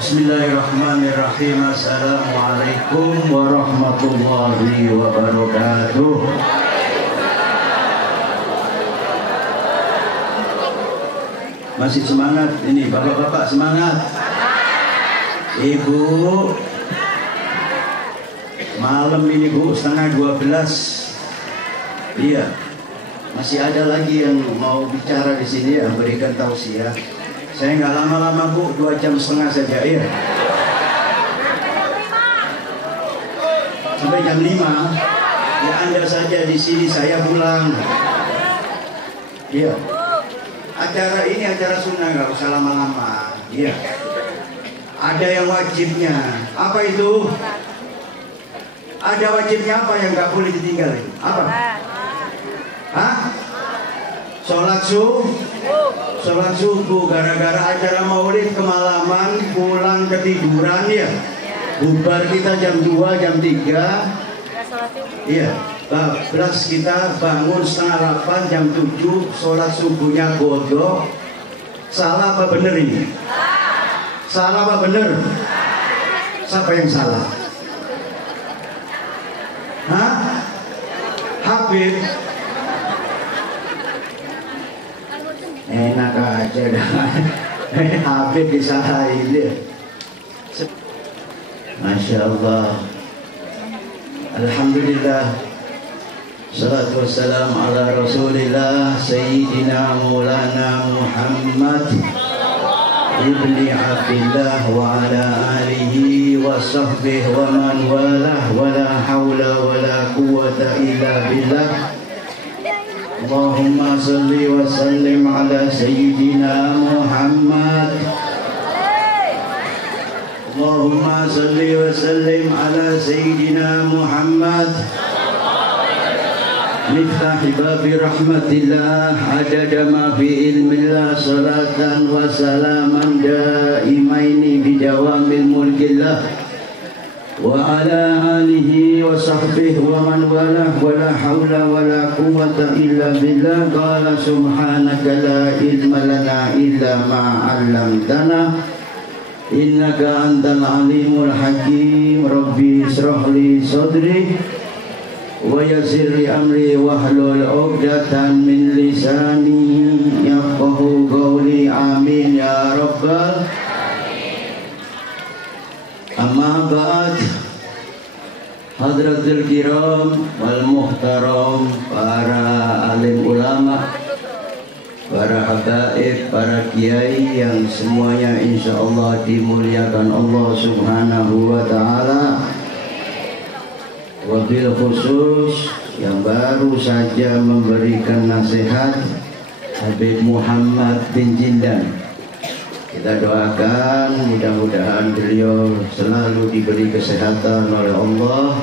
Bismillahirrahmanirrahim. Assalamualaikum warahmatullahi wabarakatuh. Masih semangat ini bapak-bapak, semangat. Ibu, malam ini Bu, 11:30. Iya, masih ada lagi yang mau bicara di sini ya, berikan tausiah. Saya nggak lama-lama Bu, 2,5 jam saja ya. Sampai jam 5. Ya Anda saja di sini, saya pulang. Iya. Acara ini acara sunnah, nggak usah lama-lama. Iya. Ada yang wajibnya. Apa itu? Ada wajibnya apa yang nggak boleh ditinggalin? Apa? Hah? Sholat subuh. Gara-gara acara maulid kemalaman, pulang ketiduran ya. Bubar kita jam 2, jam 3. Iya. Bablas kita bangun 7:30, jam 7 sholat subuhnya godok. Salah apa bener ini? Salah apa bener? Siapa yang salah? Hah? Habib? Enak aja dah. Habib disalahin dia. Masya Allah. Alhamdulillah. Salatu wassalam ala Rasulillah Sayyidina Maulana Muhammad ibni Abdillah wa ala alihi wa sahbihi wa man walah wa la hawla wa la quwwata illa billah. Allahumma salli wa sallim ala Sayyidina Muhammad. Allahumma salli wa sallim ala Sayyidina Muhammad. Miftah babi rahmatillah adada ma fi ilmillah salatan wa salaman daimaini bidawamil mulkillah wa ala alihi wa sahbihi wa man walah wa la hawla wa la quwwata illa billah. Qala subhanaka la ilma lana illa ma 'allamtana innaka antal alimul hakim. Rabbi israh li sadri wa yassir li amri wahlul 'uqdatam min lisani yafqahu qawli. Amin ya rabbal alamin. Amma ba'd. Hadratul kiram wal muhtaram, para alim ulama, para habaib, para kiai yang semuanya insyaallah dimuliakan Allah subhanahu wa ta'ala. Wabil khusus yang baru saja memberikan nasihat, Habib Muhammad bin Jindan. Kita doakan mudah-mudahan beliau selalu diberi kesehatan oleh Allah,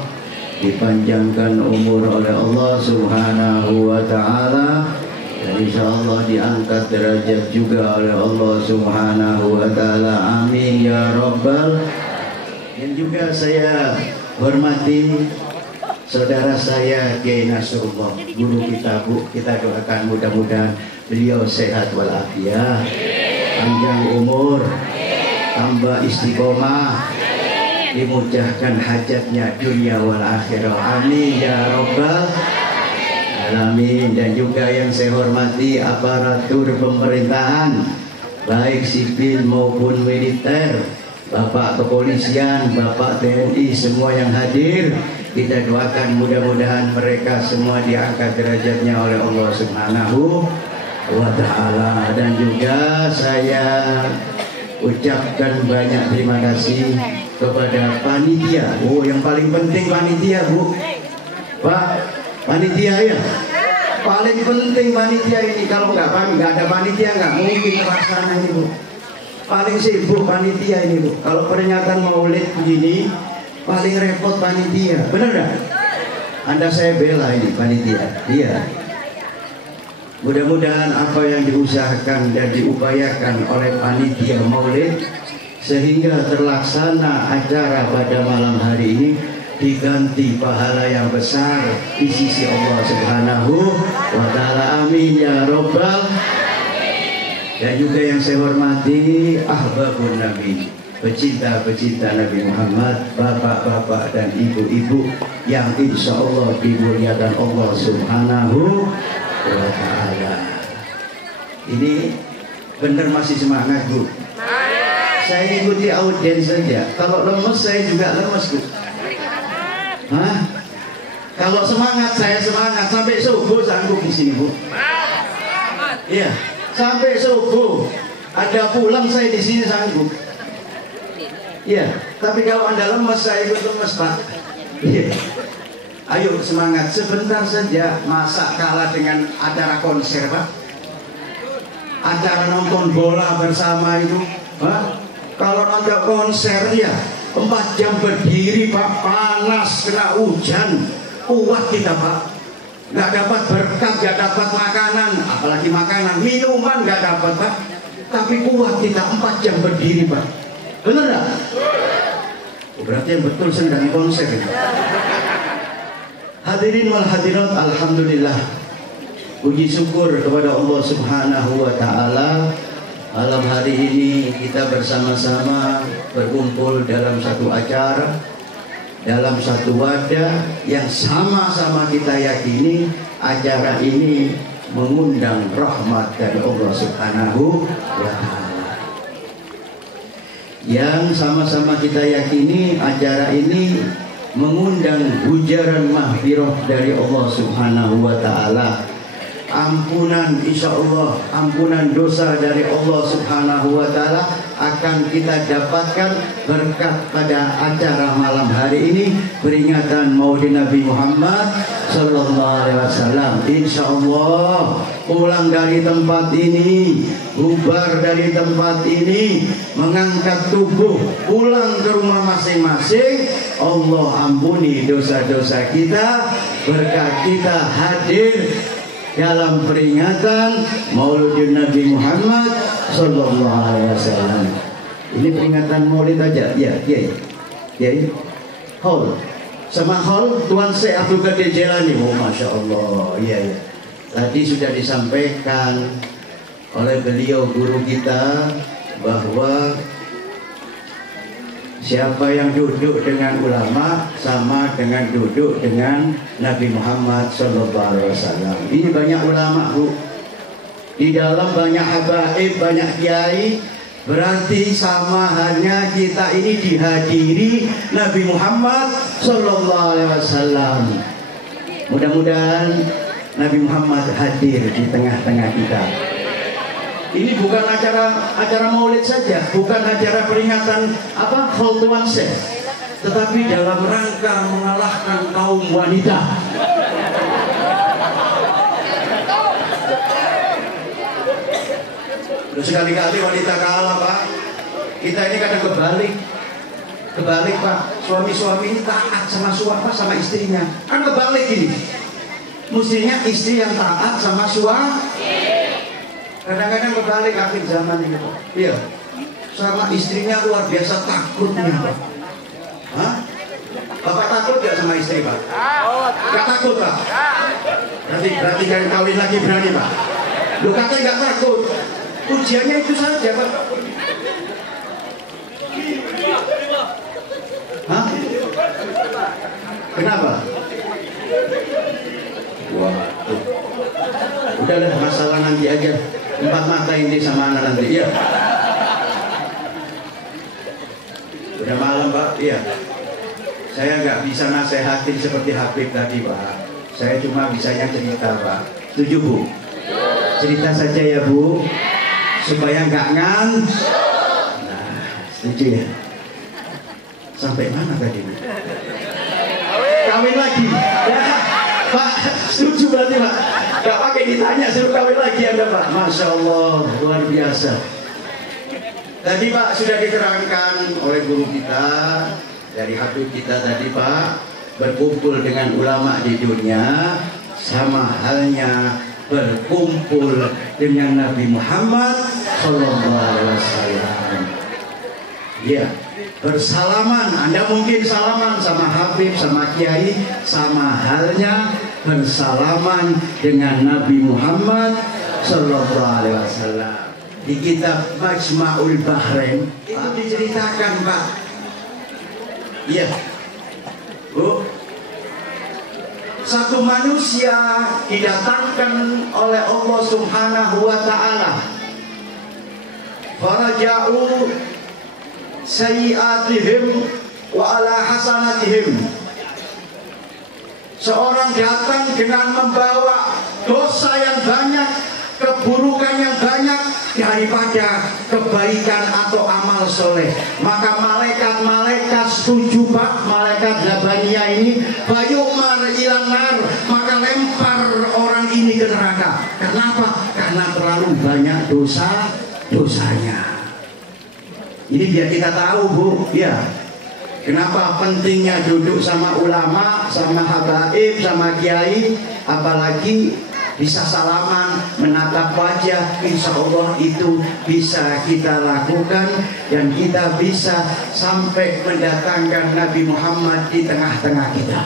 dipanjangkan umur oleh Allah subhanahu wa ta'ala, dan insyaallah diangkat derajat juga oleh Allah subhanahu wa ta'ala. Amin ya rabbal. Dan juga saya hormati saudara saya Kiai Nasrullah, guru kita Bu. Kita doakan mudah-mudahan beliau sehat walafiat, panjang umur, tambah istiqomah, dimudahkan hajatnya dunia wal akhirah. Amin ya rabbal alamin. Dan juga yang saya hormati aparatur pemerintahan, baik sipil maupun militer, Bapak kepolisian, Bapak TNI, semua yang hadir, kita doakan mudah-mudahan mereka semua diangkat derajatnya oleh Allah Subhanahu wa Ta'ala. Dan juga saya ucapkan banyak terima kasih kepada panitia. Oh, yang paling penting panitia, Bu. Pak, panitia ya. Paling penting panitia ini. Kalau nggak ada panitia nggak mungkin terlaksana ini, Bu. Paling sibuk panitia ini, Bu. Kalau pernyataan maulid begini, paling repot panitia. Benar nggak? Anda saya bela ini panitia. Iya. Mudah-mudahan apa yang diusahakan dan diupayakan oleh panitia maulid sehingga terlaksana acara pada malam hari ini diganti pahala yang besar di sisi Allah Subhanahu wa Ta'ala. Amin ya Rabbal. Dan juga yang saya hormati ahbabun Nabi, pecinta-pecinta Nabi Muhammad, bapak-bapak dan ibu-ibu yang insya Allah dimuliakan Allah Subhanahu wa Ta'ala. Ini benar masih semangat, Bu. Saya ikuti audiens saja. Kalau lemes saya juga lemes, Bu. Hah? Kalau semangat saya semangat sampai subuh sanggup di sini, Bu. Iya, sampai subuh. Ada pulang saya di sini sanggup. Iya, tapi kalau Anda lemes saya ikut lemes, Pak. Iya. Ayo semangat sebentar saja, masa kalah dengan acara konser, Pak? Acara nonton bola bersama itu, Pak? Kalau nonton konser ya 4 jam berdiri, Pak, panas, kena hujan, kuat kita, Pak. Nggak dapat berkat, nggak dapat makanan, apalagi makanan, minuman nggak dapat, Pak. Tapi kuat kita 4 jam berdiri, Pak. Bener nggak? Berarti yang betul sedang konser itu. Hadirin wal hadirat, alhamdulillah, puji syukur kepada Allah Subhanahu wa Ta'ala. Malam hari ini kita bersama-sama berkumpul dalam satu acara, dalam satu wadah yang sama-sama kita yakini acara ini mengundang rahmat dari Allah Subhanahu wa Ta'ala. Yang sama-sama kita yakini acara ini mengundang hujaran mahfirah dari Allah Subhanahu wa Ta'ala. Ampunan, insya Allah, ampunan dosa dari Allah Subhanahu wa Ta'ala akan kita dapatkan berkat pada acara malam hari ini, peringatan Maulid Nabi Muhammad Sallallahu Alaihi Wasallam. Insya Allah pulang dari tempat ini, bubar dari tempat ini, mengangkat tubuh, pulang ke rumah masing-masing. Allah ampuni dosa-dosa kita berkat kita hadir dalam peringatan Maulid Nabi Muhammad Sallallahu Alaihi Wasallam. Ini peringatan Maulid aja, ya, Hall, sama Hall Tuan Syekh Abdul Qadir Jailani. Oh, masya Allah, iya. Tadi sudah disampaikan oleh beliau guru kita bahwa siapa yang duduk dengan ulama sama dengan duduk dengan Nabi Muhammad Sallallahu Alaihi Wasallam. Ini banyak ulama, Bu. Di dalam banyak habaib, banyak kiai. Berarti sama halnya kita ini dihadiri Nabi Muhammad Sallallahu Alaihi Wasallam. Mudah-mudahan Nabi Muhammad hadir di tengah-tengah kita. Ini bukan acara maulid saja, bukan acara peringatan Tuan Syekh, tetapi dalam rangka mengalahkan kaum wanita. Sekali-kali wanita kalah, Pak. Kita ini kadang kebalik, Pak. Suami-suami ini taat sama istrinya. Kan kebalik ini. Mestinya istri yang taat sama suami. Kadang-kadang kebalik akhir zaman ini, Pak. Iya. Sama istrinya luar biasa takutnya, Pak. Hah? Bapak takut gak sama istri, Pak? Gak takut, Pak? Berarti kan kawin lagi berani, Pak? Lu katanya gak takut. Ujiannya itu saja, Pak. Hah? Kenapa? Wah, udahlah, masalah nanti aja. 4 mata inti sama anak nanti, ya. Pak, iya. Saya nggak bisa nasehatin seperti Habib tadi Pak. Saya cuma bisanya cerita Pak. Setuju Bu? Cerita saja ya Bu, supaya nggak Nah, setuju ya. Sampai mana tadi Bu? Kawin lagi ya, Pak. Setuju berarti Pak. Gak pakai ditanya, suruh kawin lagi Anda Pak. Masya Allah, luar biasa. Tadi Pak sudah diterangkan oleh guru kita dari Habib kita tadi Pak, berkumpul dengan ulama di dunia sama halnya berkumpul dengan Nabi Muhammad Sallallahu Alaihi Wasallam. Ya, bersalaman. Anda mungkin salaman sama Habib, sama Kiai, sama halnya bersalaman dengan Nabi Muhammad Sallallahu Alaihi Wasallam. Di kitab Majma'ul Bahrain itu diceritakan Pak. Iya, Bu. Satu manusia didatangkan oleh Allah Subhanahu wa Ta'ala. Faraja'u sayyi'atihim wa ala hasanatihim. Seorang datang dengan membawa dosa yang banyak, keburukan yang banyak daripada kebaikan atau amal soleh. Maka malaikat-malaikat setuju Pak, malaikat Zabaniyah ini bayumar ilanar, maka lempar orang ini ke neraka. Kenapa? Karena terlalu banyak dosanya. Ini biar kita tahu Bu, ya. Kenapa pentingnya duduk sama ulama, sama habaib, sama kiai, apalagi bisa salaman, menatap wajah. Insya Allah itu bisa kita lakukan dan kita bisa sampai mendatangkan Nabi Muhammad di tengah-tengah kita.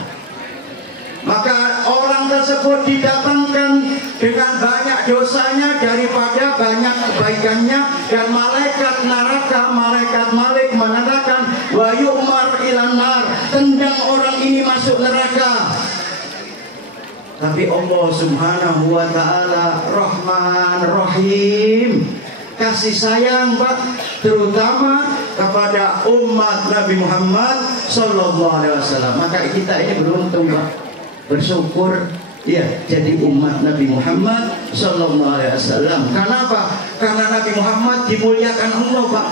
Maka orang tersebut didatangkan dengan banyak dosanya daripada banyak kebaikannya, dan malaikat neraka, malaikat Malik mengatakan wa yu'mar ilan nar, tendang orang ini masuk neraka. Tapi Allah Subhanahu wa Ta'ala Rahman Rahim, kasih sayang Pak, terutama kepada umat Nabi Muhammad Sallallahu Alaihi Wasallam. Maka kita ini beruntung Pak, bersyukur ya jadi umat Nabi Muhammad Sallallahu Alaihi Wasallam. Kenapa? Karena Nabi Muhammad dimuliakan Allah Pak.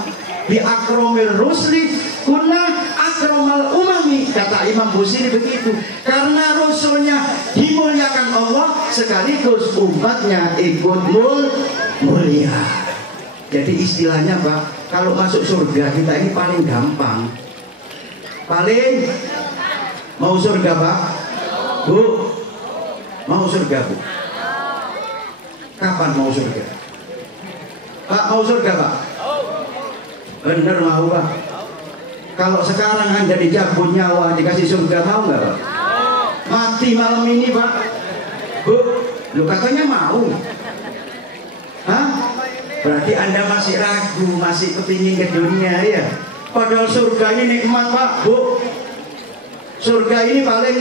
Bi akromil rusli kunna akromal umami, kata Imam Busiri begitu. Karena rasulnya dimuliakan Allah, sekaligus umatnya ikut mulia. Jadi istilahnya Pak, kalau masuk surga kita ini paling gampang. Paling mau surga Pak? Bu, mau surga Bu? Kapan mau surga? Pak, mau surga Pak? Bener mau Pak? Kalau sekarang Anda dicabut nyawa dikasih surga, mau nggak Pak? Mati malam ini Pak? Bu, lu katanya mau? Hah? Berarti Anda masih ragu, masih kepingin ke dunia ya? Padahal surga ini nikmat Pak, Bu. Surga ini paling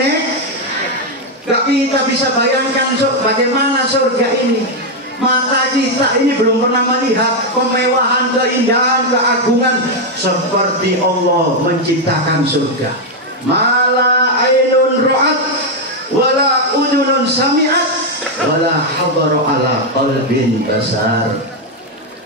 gak kita bisa bayangkan bagaimana surga ini. Mata kita ini belum pernah melihat kemewahan, keindahan, keagungan seperti Allah menciptakan surga. Mala ainun ra'at wala udunun sami'at wala hadara ala qalbin basar.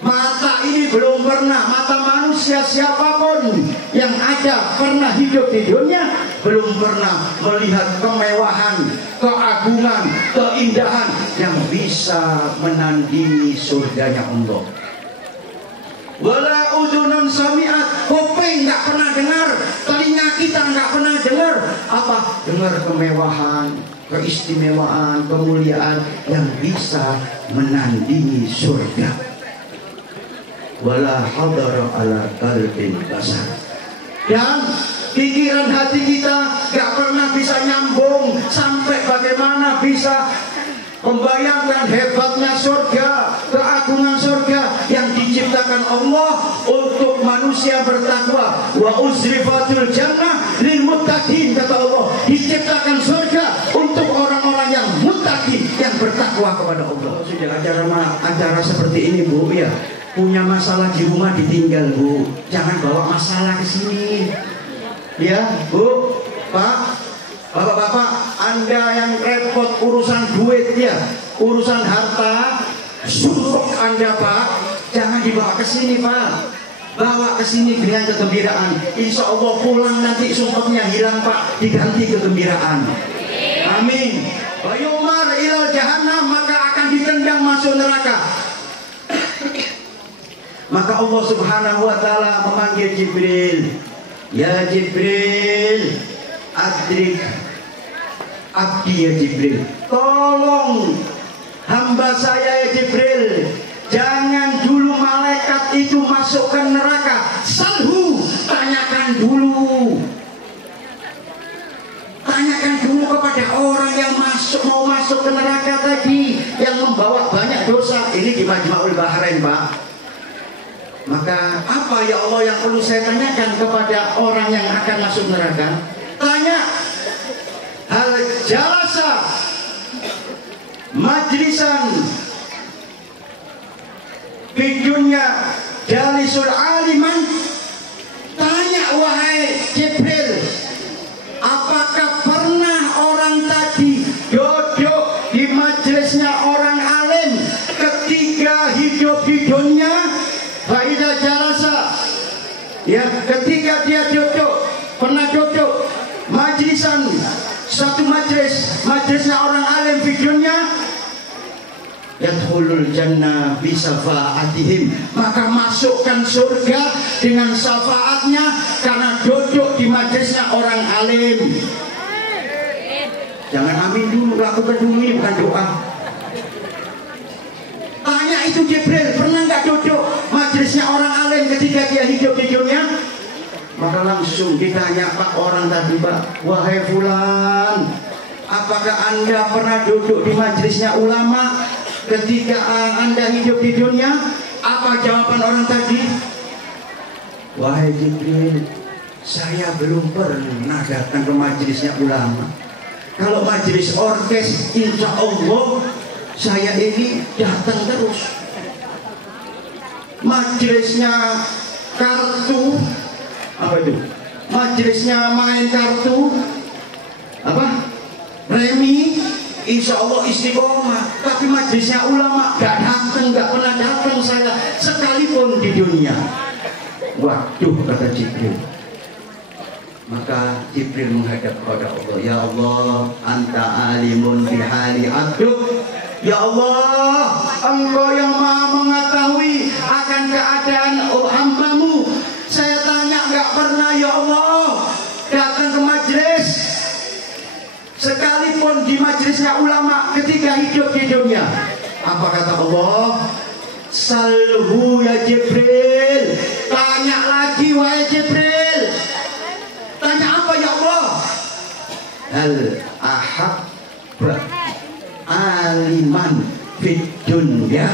Mata ini belum pernah, mata manusia siapapun yang ada pernah hidup di dunia belum pernah melihat kemewahan, keagungan, keindahan yang bisa menandingi surganya Allah. Wala udunun sami'at, kuping nggak pernah dengar, telinga kita nggak pernah dengar apa? Dengar kemewahan, keistimewaan, kemuliaan yang bisa menandingi surga. Wala hadara ala qalbin basar, dan pikiran hati kita gak pernah bisa nyambung sampai bagaimana bisa membayangkan hebatnya surga, keagungan surga yang diciptakan Allah untuk manusia bertakwa. Wa uzrifatul jannah lil muttaqin, kata Allah, diciptakan surga untuk orang-orang yang muttaqin, yang bertakwa kepada Allah. Sudah acara seperti ini Bu ya, punya masalah di rumah ditinggal Bu, jangan bawa masalah ke sini. Ya, Bu, Pak, Bapak-bapak, Anda yang repot urusan duit ya, urusan harta, suruh Anda Pak, jangan dibawa ke sini Pak. Bawa ke sini dengan kegembiraan. Insya Allah pulang nanti sumpahnya hilang Pak, diganti kegembiraan. Amin. Wa yumar ilal jahannam, maka akan ditendang masuk neraka. Maka Allah Subhanahu wa taala memanggil Jibril. Ya Jibril, adrik abdi ya Jibril, tolong hamba saya ya Jibril, jangan dulu malaikat itu masukkan neraka. Salhu, tanyakan dulu kepada orang yang mau masuk ke neraka tadi, yang membawa banyak dosa. Ini di Majma'ul Bahrain Pak. Maka apa ya Allah yang perlu saya tanyakan kepada orang yang akan masuk neraka? Tanya, hal jalasa majlisan bidunya jalisul aliman. Tanya wahai Jibril, apakah pernah orang tadi duduk di majelisnya orang alim ketika hidup di dunia? Faidah jalasa, ya, ketika dia duduk, pernah duduk majlisan, satu majlisnya orang alim di dunia, yadkhulul jannah bisafa'atihim, maka masukkan surga dengan syafaatnya karena duduk di majlisnya orang alim. Jangan amin dulu, lakukan dulu, ini bukan doa. Tanya itu Jibril, pernah nggak duduk majelisnya orang alim ketika dia hidup di dunia? Maka langsung ditanya Pak orang tadi Pak, wahai fulan, apakah Anda pernah duduk di majelisnya ulama ketika Anda hidup di dunia? Apa jawaban orang tadi? Wahai Jibril, saya belum pernah datang ke majelisnya ulama. Kalau majelis orkes, insya Allah saya ini datang terus. Majelisnya kartu, apa itu? Majelisnya main kartu, apa? Remi, insya Allah istiqomah. Tapi majelisnya ulama gak datang, gak pernah datang saya sekalipun di dunia. Waduh, kata Jibril. Maka Jibril menghadap kepada Allah. Ya Allah, anta alimun bihali abduk. Ya Allah, Engkau yang maha mengetahui akan keadaan hambamu. Saya tanya, gak pernah ya Allah datang ke majelis, sekalipun di majelisnya ulama ketika hidup di dunia. Apa kata Allah? Salhu ya Jibril. Tanya lagi wahai Jibril. Tanya apa ya Allah? Hal ahabba aliman fid dunya.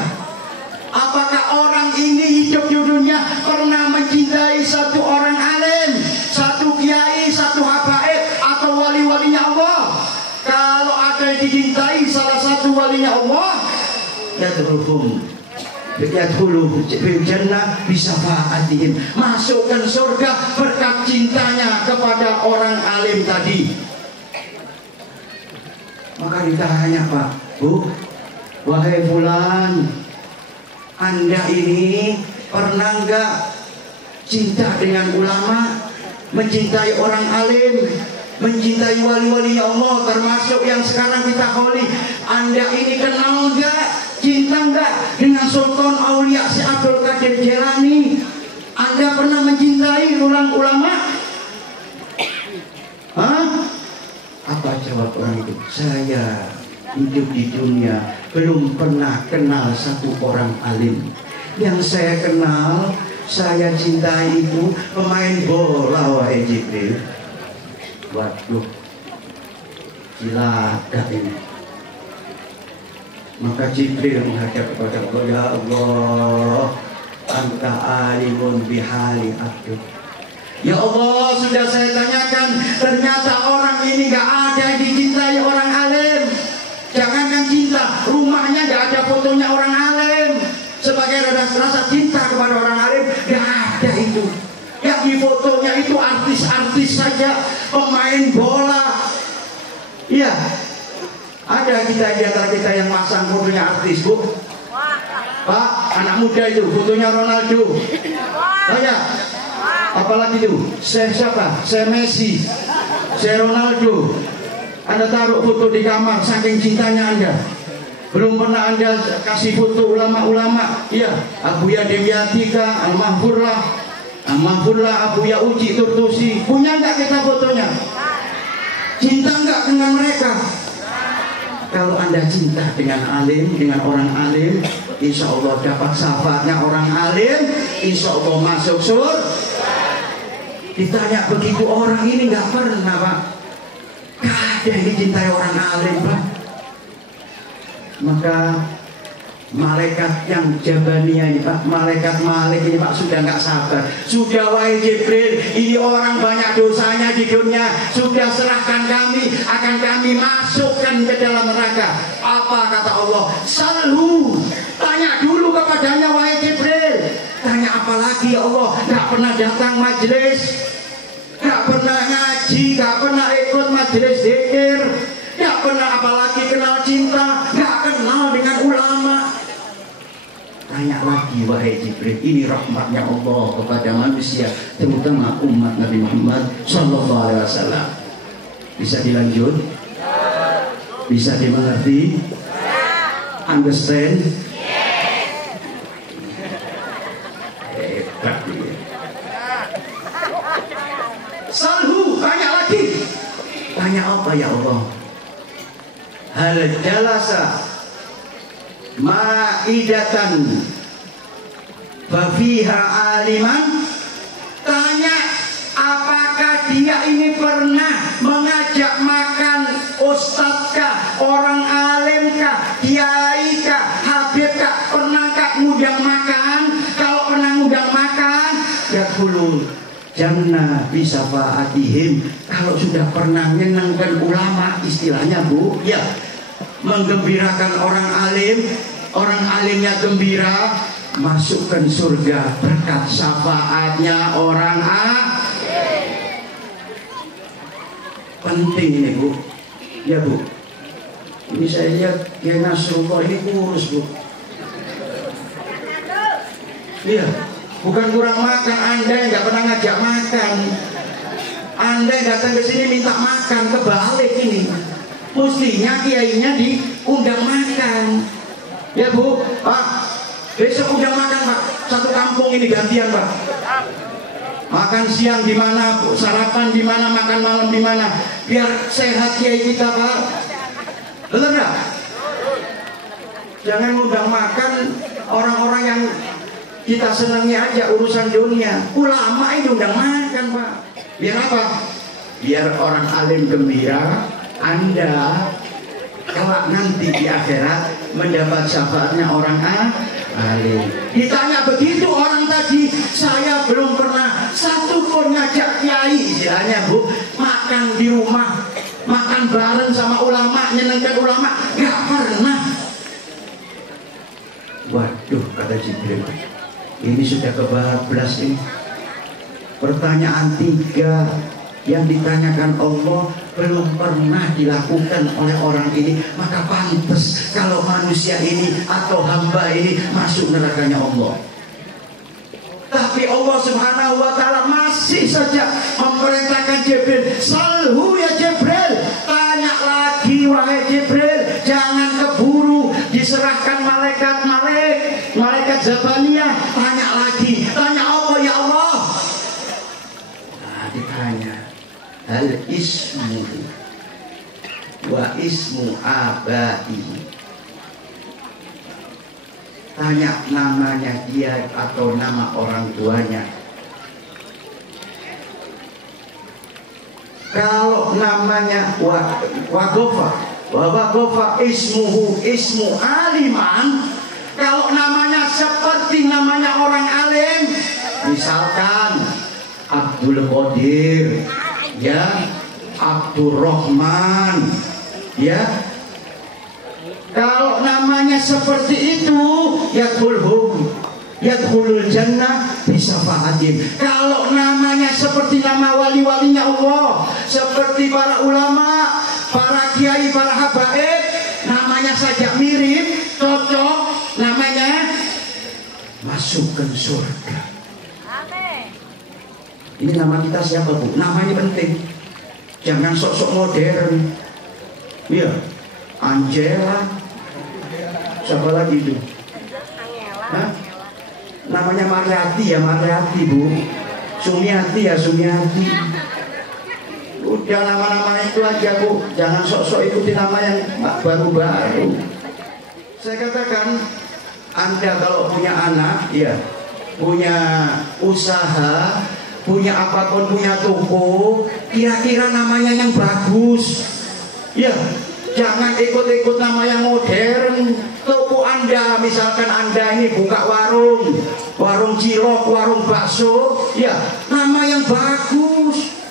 Apakah orang ini hidup di dunia pernah mencintai satu orang alim, satu kiai, satu habaib atau wali-walinya Allah? Kalau ada yang dicintai salah satu walinya Allah, yadkhuluhum fil jannah bisafa'atihim, masukkan surga berkat cintanya kepada orang alim tadi. Maka ditanya Pak, Bu, wahai fulan, Anda ini pernah nggak cinta dengan ulama, mencintai orang alim, mencintai wali-wali Allah, termasuk yang sekarang kita kholi? Anda ini kenal nggak, cinta nggak dengan Sultan Aulia si Abdul Qadir Jailani? Anda pernah mencintai ulama? Hah? Apa jawab orang itu? Saya hidup di dunia belum pernah kenal satu orang alim. Yang saya kenal, saya cintai itu pemain bola wahai Jibril. Waduh, cilaka ini. Maka Jibril menghadap kepada Allah. Ya Allah, anta alimun bihali abdu. Ya Allah, sudah saya tanyakan, ternyata orang ini gak ada yang dicintai orang alim. Jangan yang cinta, rumahnya gak ada fotonya orang alim. Sebagai rasa cinta kepada orang alim, gak ada itu. Yang di fotonya itu artis-artis saja. main bola. Iya, ada kita di antara kita yang masang fotonya artis, Bu. Pak, anak muda itu fotonya Ronaldo. Banyak. Apalagi itu, siapa? Saya Messi, saya Ronaldo. Anda taruh foto di kamar saking cintanya Anda. Belum pernah Anda kasih foto ulama-ulama. Iya, Abuya Dewiati kah, Al-Mahfurlah, Abuya Uji Turtusi. Punya enggak kita fotonya? Cinta enggak dengan mereka? Kalau Anda cinta dengan alim, dengan orang alim, insya Allah dapat syafaatnya orang alim, insya Allah masuk surga. Ditanya begitu orang ini nggak pernah, Pak. Gak ada yang dicintai orang alim, Pak. Maka malaikat yang Jabaniyah ini, Pak, malaikat Malik ini, Pak, sudah nggak sabar. Sudah, wahai Jibril, ini orang banyak dosanya di dunia. Sudah, serahkan kami, akan kami masukkan ke dalam neraka. Apa kata Allah? Salhu, tanya dulu kepadanya, wahai Jibril. Tanya apa lagi ya Allah? Gak pernah datang majelis, gak pernah ngaji, gak pernah ikut majelis zikir, gak pernah apalagi kenal cinta, gak kenal dengan ulama. Tanya lagi, wahai Jibril. Ini rahmatnya Allah kepada manusia, terutama umat Nabi Muhammad Sallallahu Alaihi Wasallam. Bisa dilanjut? Bisa dimengerti? Understand? Hebat dia. Salhu, tanya lagi. Tanya apa ya Allah? Hal jalasa ma'idatan fafiha aliman. Tanya, apakah dia ini pernah mengajak makan ustadzkah, orang alimkah, kiaikah, habibkah, pernahkah ngundang makan? Kalau pernah ngundang makan, yadkhulul jannah bisafaatihim. Kalau sudah pernah menyenangkan ulama, istilahnya Bu, ya, menggembirakan orang alim, orang alimnya gembira, masukkan surga berkat syafaatnya orang alim. Penting ini Bu, ya Bu. Ini saya lihat Kiai Nasrullah ini kurus Bu. Iya, bukan kurang makan. Anda yang nggak pernah ngajak makan, Anda yang datang ke sini minta makan, kebalik ini. Mestinya kiainya diundang makan. Ya Bu, Pak, besok undang makan Pak. Satu kampung ini gantian Pak. Makan siang di mana, sarapan di mana, makan malam di mana, biar sehat kiai kita Pak. Betul nggak? Jangan undang makan orang-orang yang kita senangi aja urusan dunia. Ulama itu undang makan Pak. Biar apa? Biar orang alim gembira. Anda kelak nanti di akhirat mendapat syafaatnya orang alim. Ditanya begitu orang tadi, saya belum pernah satu pun ngajak kiai, istilahnya Bu, makan di rumah, makan bareng sama ulama, nyenengkan ulama, gak pernah. Waduh, kata Jibril, ini sudah ke-12 ini. Pertanyaan 3 yang ditanyakan Allah belum pernah dilakukan oleh orang ini. Maka pantas kalau manusia ini atau hamba ini masuk nerakanya Allah. Tapi Allah Subhanahu wa ta'ala masih saja memerintahkan Jibril, salhu ya Jibril. Tanya lagi wahai Jibril, jangan keburu diserahkan malaikat Jabaniyah. Tanya lagi, tanya apa ya Allah? Nah, ditanya hal ismu wa ismu abai. Tanya namanya dia atau nama orang tuanya. Kalau namanya wagofa ismuhu ismu aliman. Kalau namanya seperti namanya orang alim, misalkan Abdul Qadir, ya, Abdurrahman, ya. Kalau namanya seperti itu, yadkhulul jannah bisafaatin. Kalau namanya seperti nama wali-walinya Allah, seperti Ini nama kita siapa Bu? Nama ini penting. Jangan sok-sok modern. Iya, Angela. Siapa lagi itu? Hah? Namanya Mariati ya, Mariati Bu. Sumiati ya, Sumiati. Udah nama-nama itu aja Bu. Jangan sok-sok ikuti nama yang baru-baru. Saya katakan, Anda kalau punya anak, ya, punya usaha, punya apapun, punya toko, kira-kira namanya yang bagus. Ya, jangan ikut-ikut nama yang modern. Toko Anda, misalkan Anda ini buka warung cilok, warung bakso, ya, nama yang bagus.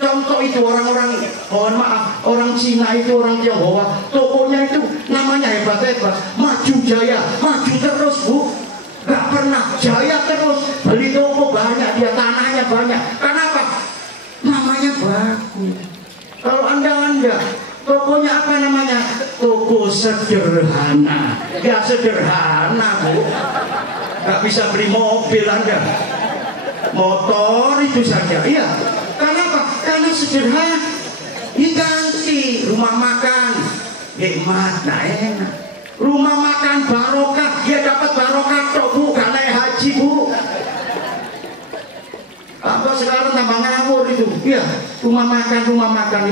Contoh itu orang-orang, mohon maaf, orang Cina itu, orang Tionghoa, tokonya itu namanya hebat-hebat, maju jaya, maju terus Bu. Gak pernah jaya terus, beli toko banyak, dia tanahnya banyak. Kenapa? Namanya bagus. Kalau Anda tokonya apa namanya? Toko sederhana. Gak sederhana Bu. Gak bisa beli mobil Anda, motor itu saja. Iya. Kenapa? Karena sederhana. Diganti rumah makan, nikmat, nah enak. Rumah makan barokah, dia dapat barokah toh Bu, gak naik haji Bu. Apa sekarang tambah ngawur itu? Iya, rumah makan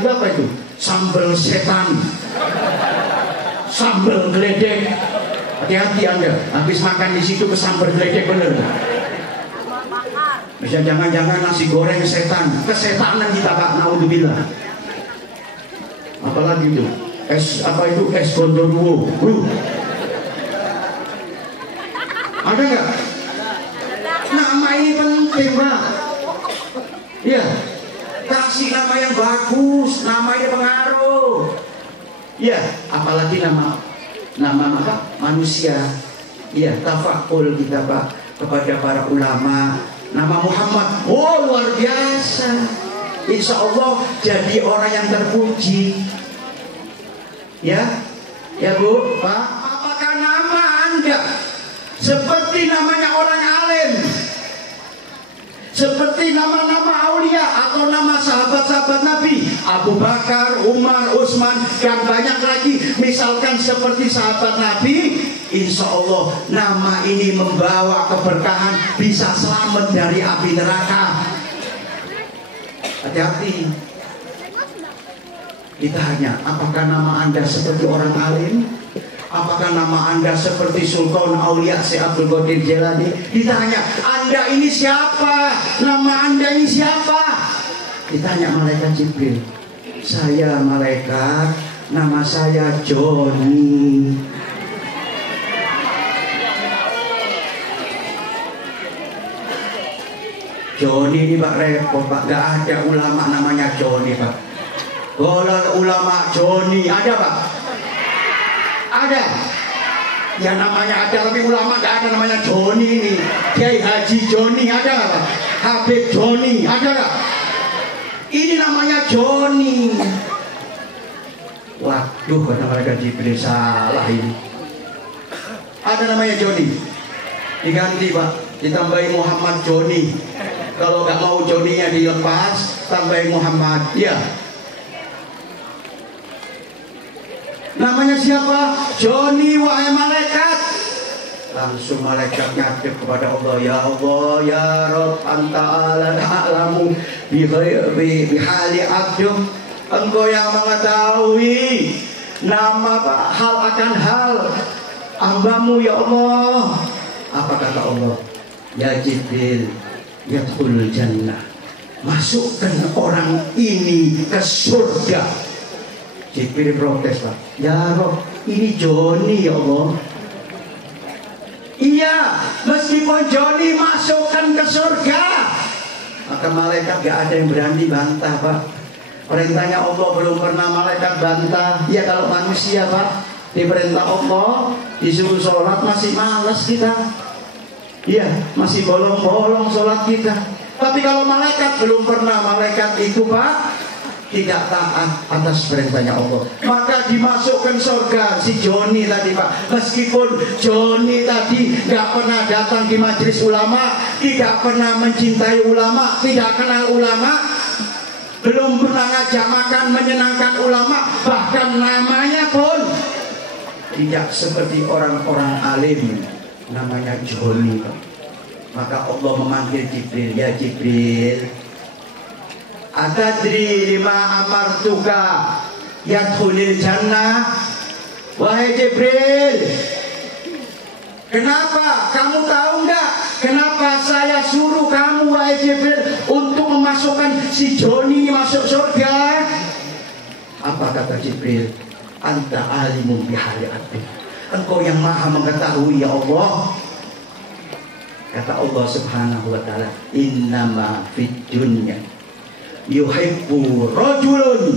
itu apa itu? Sambal setan, sambal geledek. Hati-hati Anda, habis makan di situ ke sambal geledek bener. Bisa jangan-jangan nasi goreng setan, kesetanan kita Pak, naudzubillah. Apalagi itu? Es gondoruo. Ada nggak? Nama ini penting Pak. Ya, kasih nama yang bagus, nama ini pengaruh. Ya, apalagi nama apa? Manusia. Ya, tafakul kita Pak kepada para ulama. Nama Muhammad, oh luar biasa. Insya Allah jadi orang yang terpuji. Ya Bu, Pak. Apakah nama Anda seperti namanya orang alim, seperti nama-nama aulia atau nama sahabat-sahabat Nabi Abu Bakar, Umar, Utsman dan banyak lagi, misalkan seperti sahabat Nabi? Insya Allah nama ini membawa keberkahan, bisa selamat dari api neraka. Hati-hati. Ditanya, apakah nama Anda seperti orang alim? Apakah nama Anda seperti Sultan Aulia Syekh Abdul Qadir Jailani? Ditanya, Anda ini siapa? Nama Anda ini siapa? Ditanya malaikat Jibril. Saya malaikat, nama saya Joni. Joni ini Pak repot Pak, gak ada ulama namanya Joni Pak. Kalau ulama Joni ada Pak? Ada. Ya namanya ada, tapi ulama gak ada namanya Joni ini. Kiai Haji Joni ada gak Pak? Habib Joni ada gak? Ini namanya Joni. Waduh, kata mereka Jibril, salah ini. Ada namanya Joni. Diganti Pak, ditambahi Muhammad Joni. Kalau nggak mau Joninya dilepas, tambahin Muhammad. Ya. Namanya siapa? Joni, wahai malaikat. Langsung malaikat ngadep kepada Allah. Ya Allah, ya Rabb, Anta a'lamu bihali abdum. Engkau yang mengetahui nama hal akan hal hambamu ya Allah. Apa kata Allah? Ya Jibril, yadkhulul jannah, masukkan orang ini ke surga. Jibril protes Pak. Ya Rob, ini Joni ya Allah. Iya, meskipun Joni masukkan ke surga. Maka malaikat gak ada yang berani bantah Pak. Perintahnya Allah belum pernah malaikat bantah. Ya kalau manusia Pak, diperintah Allah, disuruh sholat masih malas kita. Iya, masih bolong-bolong sholat kita. Tapi kalau malaikat belum pernah malaikat itu Pak tidak taat atas perintahnya Allah, maka dimasukkan surga si Joni tadi Pak. Meskipun Joni tadi nggak pernah datang di majelis ulama, tidak pernah mencintai ulama, tidak kenal ulama, belum pernah ngajak makan menyenangkan ulama, bahkan namanya pun tidak seperti orang-orang alim namanya Joni Pak. Maka Allah memanggil Jibril, ya Jibril, atadri lima amartuka yadkhulil jannah. Wahai Jibril, kenapa kamu tahu nggak kenapa saya suruh kamu wahai Jibril untuk memasukkan si Joni masuk surga? Apa kata Jibril? Anta alimun bihali abdi, engkau yang maha mengetahui ya Allah. Kata Allah subhanahu wa ta'ala, innama fid dunya yuhibbu rajulun.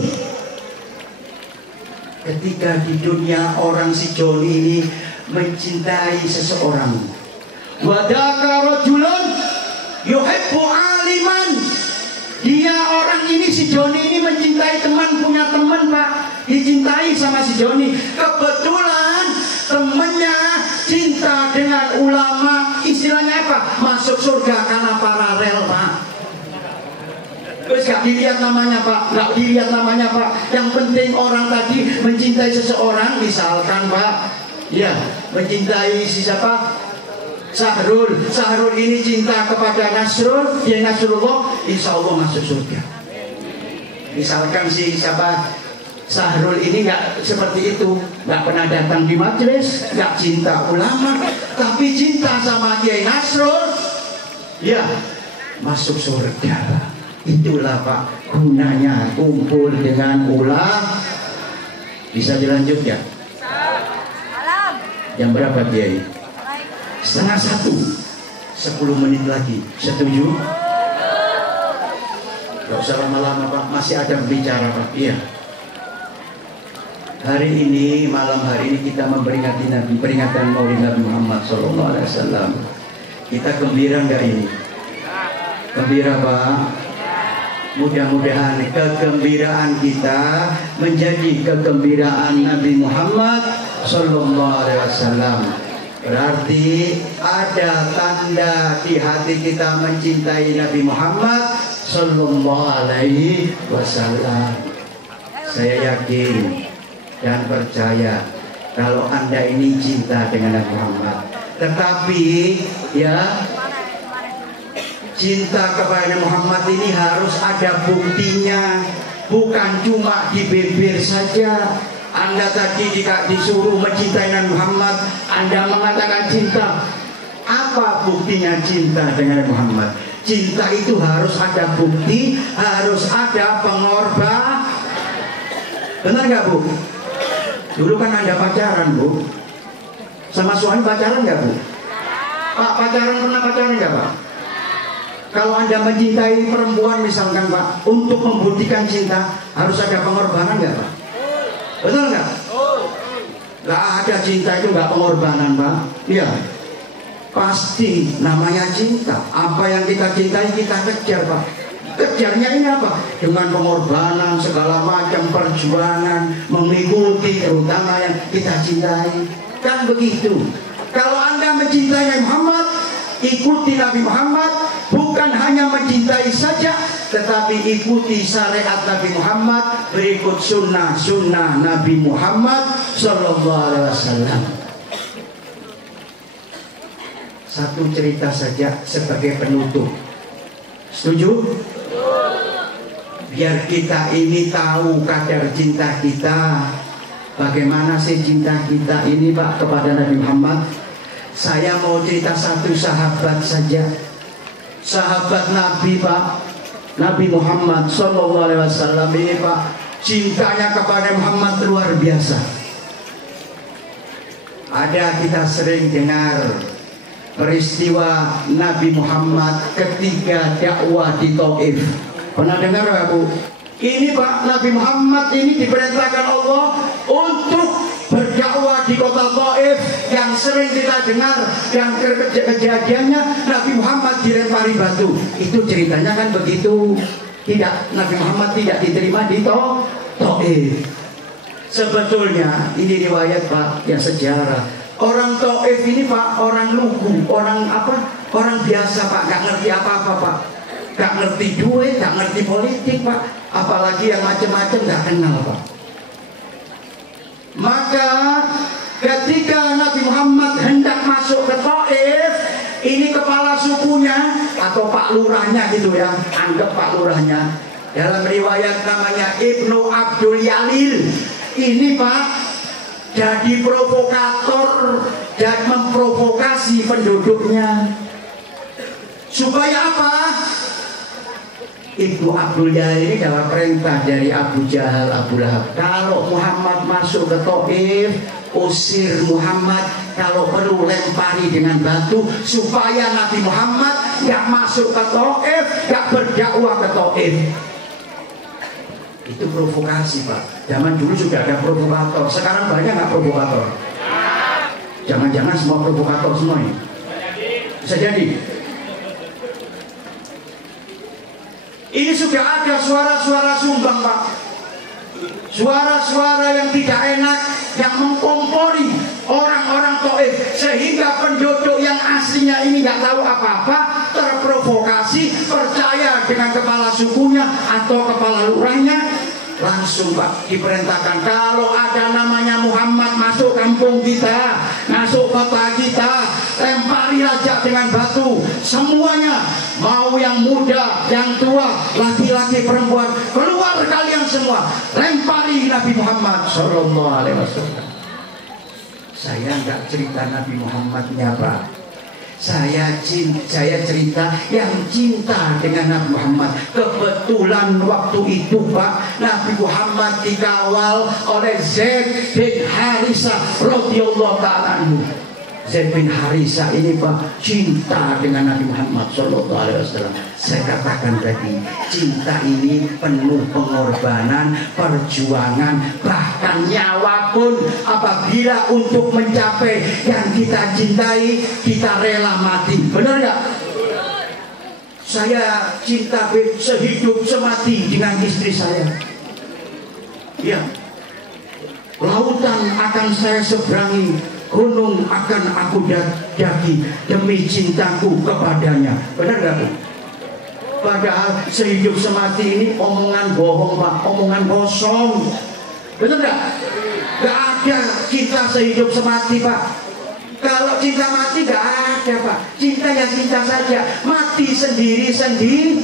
Ketika di dunia orang si Joni ini mencintai seseorang, wadaka rajulun yuhibbu aliman. Dia orang ini si Joni ini mencintai teman, punya teman Pak, dicintai sama si Joni. Kebetulan temannya cinta dengan ulama, istilahnya apa? Masuk surga karena paralel Pak. Terus gak dilihat namanya Pak, gak dilihat namanya Pak. Yang penting orang tadi mencintai seseorang, misalkan Pak, ya mencintai si siapa? Sahrul. Sahrul ini cinta kepada Nasrul, dia Nasrullah, insya Allah masuk surga. Misalkan si siapa? Sahrul ini nggak seperti itu, nggak pernah datang di majelis, nggak cinta ulama, tapi cinta sama Kiai Nasrul, ya masuk surga. Itulah Pak gunanya kumpul dengan ulama. Bisa dilanjut ya? Jam berapa Kiai? 12:30, 10 menit lagi. Setuju? Gak usah lama-lama Pak, masih ada bicara Pak. Iya. Hari ini, malam hari ini kita memperingati Nabi, peringatan Maulid Nabi Muhammad SAW. Kita gembira nggak ini? Gembira Pak? Mudah-mudahan kegembiraan kita menjadi kegembiraan Nabi Muhammad SAW. Berarti ada tanda di hati kita mencintai Nabi Muhammad SAW. Saya yakin dan percaya kalau Anda ini cinta dengan Nabi Muhammad. Tetapi ya, cinta kepada Nabi Muhammad ini harus ada buktinya, bukan cuma di bibir saja. Anda tadi disuruh mencintai Nabi Muhammad, Anda mengatakan cinta. Apa buktinya cinta dengan Nabi Muhammad? Cinta itu harus ada bukti, harus ada pengorban. Benar nggak Bu? Dulu kan Anda pacaran Bu, sama suami pacaran nggak Bu? Pak pacaran, pernah pacaran nggak Pak? Kalau Anda mencintai perempuan misalkan Pak, untuk membuktikan cinta harus ada pengorbanan nggak Pak? Betul nggak? Nggak ada cinta itu nggak pengorbanan Pak. Iya. Pasti namanya cinta. Apa yang kita cintai kita kejar Pak. Kejarnya ini apa? Dengan pengorbanan, segala macam perjuangan, mengikuti terutama yang kita cintai. Kan begitu. Kalau Anda mencintai Nabi Muhammad, ikuti Nabi Muhammad, bukan hanya mencintai saja, tetapi ikuti syariat Nabi Muhammad, berikut sunnah Nabi Muhammad SAW. Satu cerita saja sebagai penutup. Setuju? Biar kita ini tahu kadar cinta kita. Bagaimana sih cinta kita ini Pak kepada Nabi Muhammad? Saya mau cerita satu sahabat saja. Sahabat Nabi Pak, Nabi Muhammad SAW ini Pak, cintanya kepada Muhammad luar biasa. Ada kita sering dengar peristiwa Nabi Muhammad ketika dakwah di Taif. Pernah dengar nggak Bu? Ini Pak, Nabi Muhammad ini diperintahkan Allah untuk berdakwah di kota Taif. Yang sering kita dengar, yang kejadiannya Nabi Muhammad dilempari batu. Itu ceritanya kan begitu. Nabi Muhammad tidak diterima di Taif. Sebetulnya ini riwayat Pak, yang sejarah. Orang Taif ini Pak, orang lugu, orang biasa Pak, gak ngerti apa-apa Pak, gak ngerti duit, gak ngerti politik Pak, apalagi yang macam-macam gak kenal Pak. Maka ketika Nabi Muhammad hendak masuk ke Taif, ini kepala sukunya atau Pak Lurahnya gitu ya, anggap Pak Lurahnya, dalam riwayat namanya Ibnu Abdul Yalil. Ini Pak jadi provokator dan memprovokasi penduduknya. Supaya apa? Ibnu Abdul Yalil ini dapat perintah dari Abu Jahal, Abu Lahab. Kalau Muhammad masuk ke Taif, usir Muhammad, kalau perlu lempari dengan batu, supaya Nabi Muhammad gak masuk ke Taif, gak berdakwah ke Taif. Itu provokasi Pak. Zaman dulu juga ada provokator. Sekarang banyak nggak provokator? Jangan-jangan semua provokator semua ini. Bisa jadi. Ini sudah ada suara-suara sumbang Pak. Suara-suara yang tidak enak, yang mengkompori orang-orang Taif, sehingga penduduk yang aslinya ini nggak tahu apa-apa, terprovokasi, percaya dengan kepala sukunya atau kepala lurahnya. Langsung Pak diperintahkan, kalau ada namanya Muhammad masuk kampung kita, masuk kota kita, lempari aja dengan batu. Semuanya, mau yang muda, yang tua, laki-laki, perempuan, keluar kalian semua, lempari Nabi Muhammad Sallallahu Alaihi Wasallam. Saya nggak cerita Nabi Muhammadnya Pak. Saya cerita yang cinta dengan Nabi Muhammad. Kebetulan waktu itu Pak, Nabi Muhammad dikawal oleh Zaid bin Harisah radhiyallahu ta'ala anhu. Zaid bin Harisah ini Pak cinta dengan Nabi Muhammad Sallallahu Alaihi Wasallam. Saya katakan tadi, cinta ini penuh pengorbanan, perjuangan, bahkan nyawa pun. Apabila untuk mencapai yang kita cintai, kita rela mati. Benar nggak? Saya cinta sehidup semati dengan istri saya. Ya, lautan akan saya seberangi, gunung akan aku daki demi cintaku kepadanya. Benar nggak Bu? Padahal sehidup semati ini omongan bohong Pak, omongan kosong. Benar nggak? Gak ada cinta sehidup semati Pak. Kalau cinta mati gak ada Pak. Cinta ya cinta saja, mati sendiri-sendiri.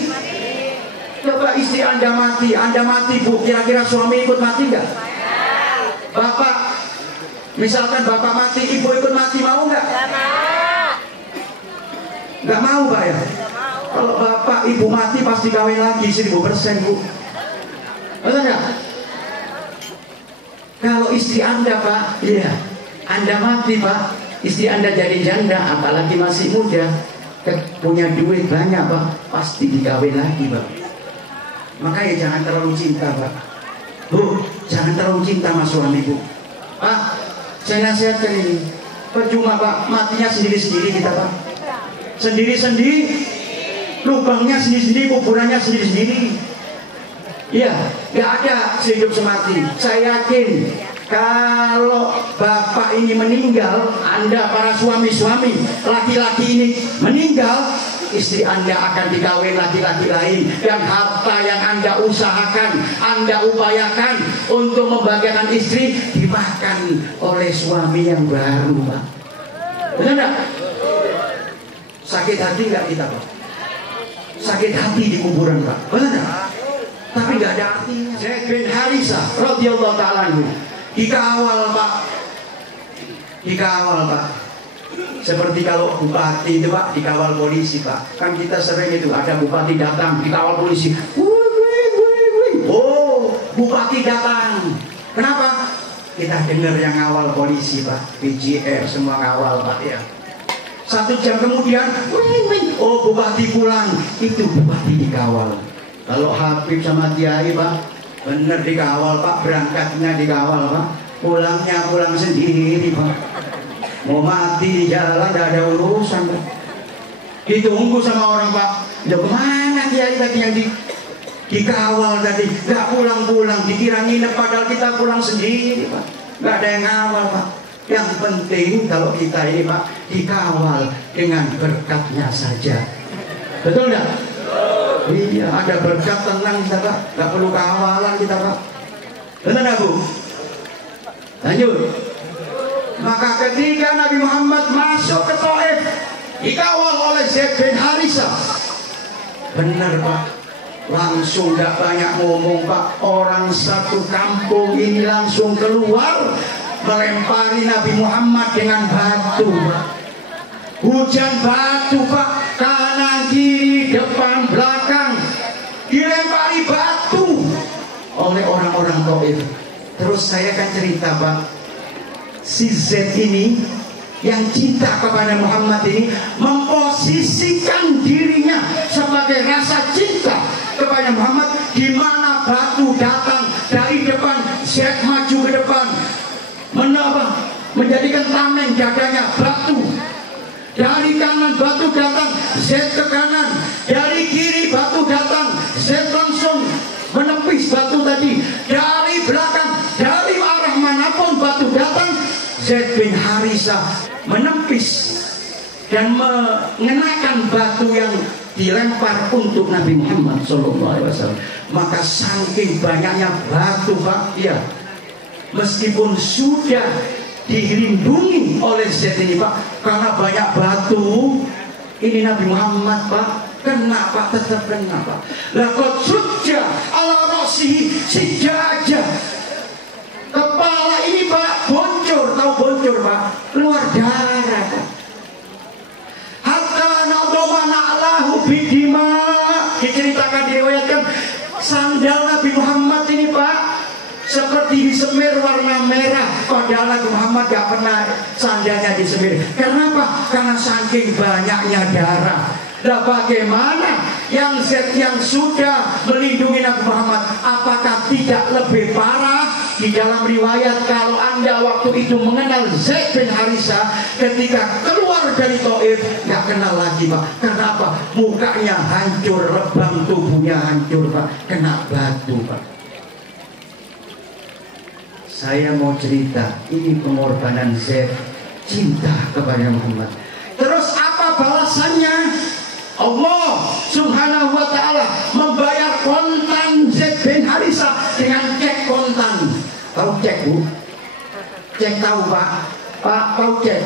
Coba istri Anda mati Bu, kira-kira suami ikut mati nggak? Bapak, misalkan bapak mati, ibu ikut mati, mau nggak? Nggak mau Pak ya? Kalau bapak ibu mati pasti kawin lagi 1000% Bu. Betul nggak? Kalau istri Anda Pak, iya, Anda mati Pak, istri Anda jadi janda, apalagi masih muda, punya duit banyak Pak, pasti dikawin lagi Pak. Makanya jangan terlalu cinta Pak. Bu, jangan terlalu cinta sama suami Bu. Pak, saya nasihatkan ini, percuma Pak, matinya sendiri-sendiri kita Pak. Sendiri-sendiri, lubangnya sendiri-sendiri, kuburannya sendiri-sendiri. Iya, gak ada sehidup semati. Saya yakin kalau bapak ini meninggal, Anda para suami-suami, laki-laki ini meninggal, istri Anda akan dikawin laki-laki lain, dan harta yang Anda usahakan, Anda upayakan untuk membahagiakan istri dimakan oleh suami yang baru Pak. Benar gak? Sakit hati gak kita Pak? Sakit hati di kuburan Pak. Benar gak? Tapi nggak ada artinya. Zaid bin Harisah radhiyallahu ta'ala anhu dikawal Pak, seperti kalau bupati itu Pak dikawal polisi Pak. Kan kita sering itu ada bupati datang dikawal polisi. Oh, bupati datang. Kenapa? Kita dengar yang ngawal polisi Pak, PJR semua ngawal Pak ya. 1 jam kemudian, oh bupati pulang, itu bupati dikawal. Kalau Habib sama Kiai Pak, bener dikawal Pak, berangkatnya dikawal Pak, pulangnya pulang sendiri Pak. Mau mati di jalan gak ada urusan Pak. Ditunggu sama orang Pak. Udah kemana Kiai tadi yang dikawal tadi, nggak pulang-pulang, dikira nginep padahal kita pulang sendiri Pak, nggak ada yang ngawal Pak. Yang penting kalau kita ini Pak dikawal dengan berkatnya saja, betul nggak? Iya, ada berkat tenang kita Pak, nggak perlu kawalan kita Pak, betul nggak Bu? Lanjut. Maka ketika Nabi Muhammad masuk ke Taif dikawal oleh Zaid bin Harisah, benar Pak, langsung gak banyak ngomong Pak, orang satu kampung ini langsung keluar melempari Nabi Muhammad dengan batu Pak. Hujan batu Pak, kanan kiri depan belakang dilempari batu oleh orang-orang Taif. Terus saya akan cerita Pak, si Zaid ini yang cinta kepada Muhammad ini memposisikan dirinya sebagai rasa cinta kepada Muhammad, di mana batu datang dari depan, Zaid maju ke depan, menjadikan tameng dadanya batu. Dari kanan batu datang, Zaid ke kanan. Dari kiri batu datang, Zaid langsung menepis batu tadi. Dari belakang, dari arah manapun batu datang, Zaid bin Harisah menepis dan mengenakan batu yang dilempar untuk Nabi Muhammad SAW. Maka saking banyaknya batu Pak, ya, meskipun sudah dilindungi oleh Zaid ini Pak, karena banyak batu, ini Nabi Muhammad Pak kena Pak, tetap kena Pak. Laqad sujja ala rasihi sijajah, kepala ini Pak boncor, tahu boncor Pak, keluar darah Pak. Hatta nadoma na'lahu bidima, diceritakan, diriwayatkan sandal Nabi Muhammad ini Pak seperti disemir warna merah, padahal Nabi Muhammad gak pernah sandalnya disemir. Kenapa? Karena saking banyaknya darah. Nah, bagaimana yang Zaid yang sudah melindungi Nabi Muhammad, apakah tidak lebih parah? Di dalam riwayat, kalau Anda waktu itu mengenal Zaid bin Harisah, ketika keluar dari Taif gak kenal lagi Pak. Kenapa? Mukanya hancur, lebam tubuhnya hancur Pak, kena batu Pak. Saya mau cerita, ini pengorbanan Zaid cinta kepada Muhammad. Terus apa balasannya? Allah Subhanahu wa ta'ala membayar kontan Zaid bin Harisah dengan cek kontan. Tahu cek Bu? Cek tahu Pak? Pak tahu cek?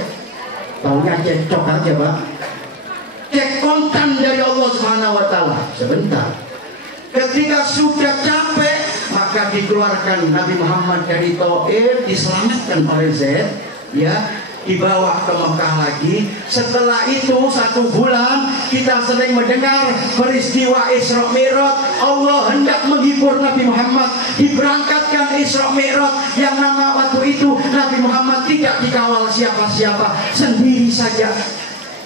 Taunya cek cok aja Pak. Cek kontan dari Allah Subhanahu wa ta'ala. Sebentar. Ketika sudah capek, maka dikeluarkan Nabi Muhammad dari Taif, diselamatkan oleh Zaid, ya, dibawa ke Mekah lagi. Setelah itu 1 bulan kita sering mendengar peristiwa Isra Mi'raj. Allah hendak menghibur Nabi Muhammad, diberangkatkan Isra Mi'raj, yang nama waktu itu Nabi Muhammad tidak dikawal siapa-siapa, sendiri saja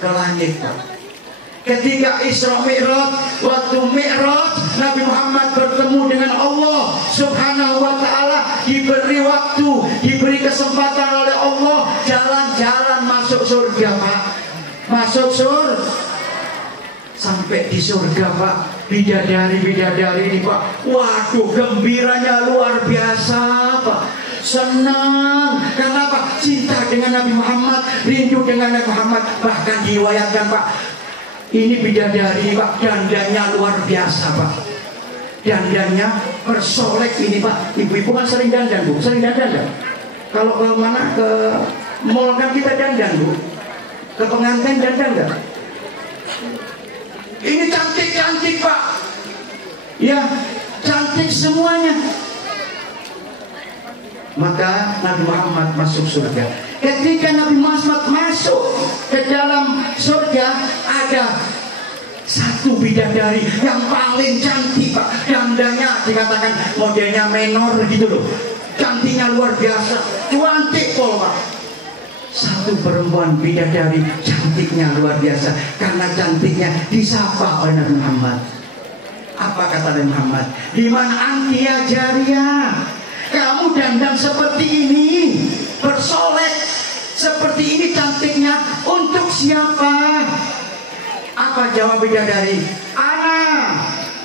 ke langit. Ketika Isra Mi'raj, waktu Mi'raj, Nabi Muhammad bertemu dengan Allah Subhanahu wa ta'ala, diberi waktu, diberi kesempatan oleh Allah, jalan-jalan masuk surga Pak. Masuk surga, sampai di surga Pak, bidadari-bidadari ini Pak, waduh gembiranya luar biasa Pak. Senang, kenapa? Cinta dengan Nabi Muhammad, rindu dengan Nabi Muhammad. Bahkan diriwayatkan Pak, ini bidadari Pak, dandannya luar biasa Pak. Dandannya bersolek ini Pak. Ibu-ibu kan sering dandan Bu, sering dandan kan? Kalau ke mana, ke mall kan kita dandan Bu, ke pengantin dandan kan? Ini cantik-cantik Pak, ya, cantik semuanya. Maka Nabi Muhammad masuk surga. Ketika Nabi Muhammad masuk ke dalam surga, ada 1 bidadari yang paling cantik Pak. Dandannya dikatakan modelnya menor gitu loh, cantiknya luar biasa, cantik pol Pak. 1 perempuan bidadari, cantiknya luar biasa. Karena cantiknya disapa oleh Nabi Muhammad. Apa kata Nabi Muhammad? Di mana anti ya jariyah? Kamu dandan seperti ini, bersolek seperti ini cantiknya, untuk siapa? Apa jawab bidadari? Ana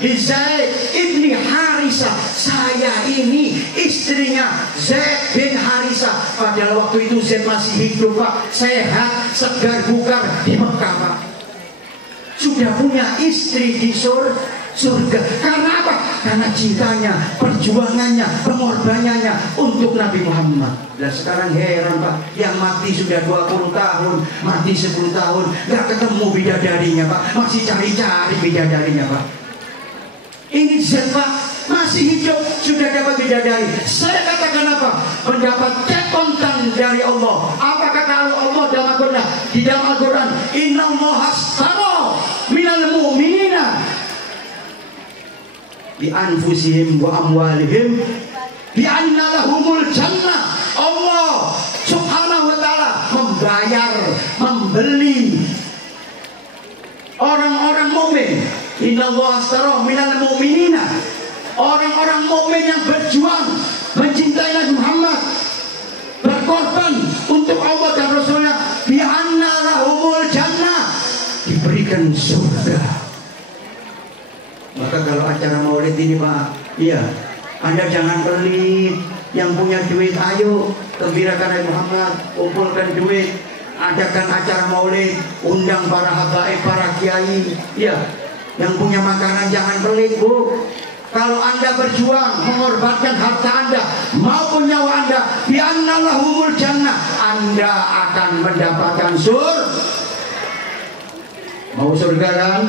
di Zaid ibni Harisah. Saya ini istrinya Zaid bin Harisah. Padahal waktu itu Zaid masih hidup Pak, sehat, segar bugar di Mekah Pak. Sudah punya istri di surga. Karena apa? Karena cintanya, perjuangannya, pengorbanannya untuk Nabi Muhammad. Dan sekarang heran Pak, yang mati sudah 20 tahun, mati 10 tahun, gak ketemu bidadarinya Pak, masih cari-cari bidadarinya Pak. Ini Zaid Pak, masih hidup sudah dapat bidadari. Saya katakan apa? Mendapat cekontan dari Allah. Apa kata Allah dalam Al-Quran? Di dalam Al-Quran, Inna Allah astara minal mu'minina bi anfusihim wa amwalihim bi anna lahumul jannah. Allah subhanahu wa ta'ala membayar, membeli orang-orang mukmin. Inna Allah astara minal mu'minina, orang-orang mukmin yang berjuang mencintai Nabi Muhammad, berkorban untuk Allah dan Rasulnya, bi anna lahumul jannah, diberikan surga. Maka kalau acara maulid ini Pak, iya, Anda jangan pelit. Yang punya duit, ayo gembirakan Nabi Muhammad, kumpulkan duit, adakan acara maulid, undang para habaib, para kiai. Iya, yang punya makanan jangan pelit Bu. Kalau Anda berjuang mengorbankan harta Anda maupun nyawa Anda, bi anna lahumul jannah, Anda akan mendapatkan mau surga kan?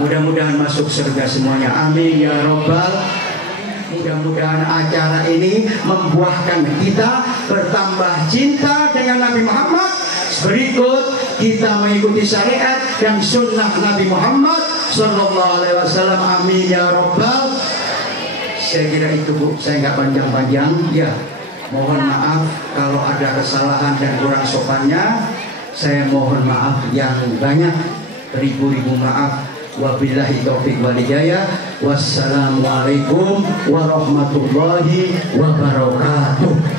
Mudah-mudahan masuk surga semuanya. Amin ya robbal. Mudah-mudahan acara ini membuahkan kita bertambah cinta dengan Nabi Muhammad. Berikut kita mengikuti syariat dan sunnah Nabi Muhammad Sallallahu Alaihi Wasallam. Amin ya robbal. Saya kira itu Bu, saya nggak panjang-panjang. Ya, mohon maaf kalau ada kesalahan dan kurang sopannya. Saya mohon maaf yang banyak, ribu-ribu maaf. Wabillahi taufiq wal hidayah. Wassalamualaikum warahmatullahi wabarakatuh.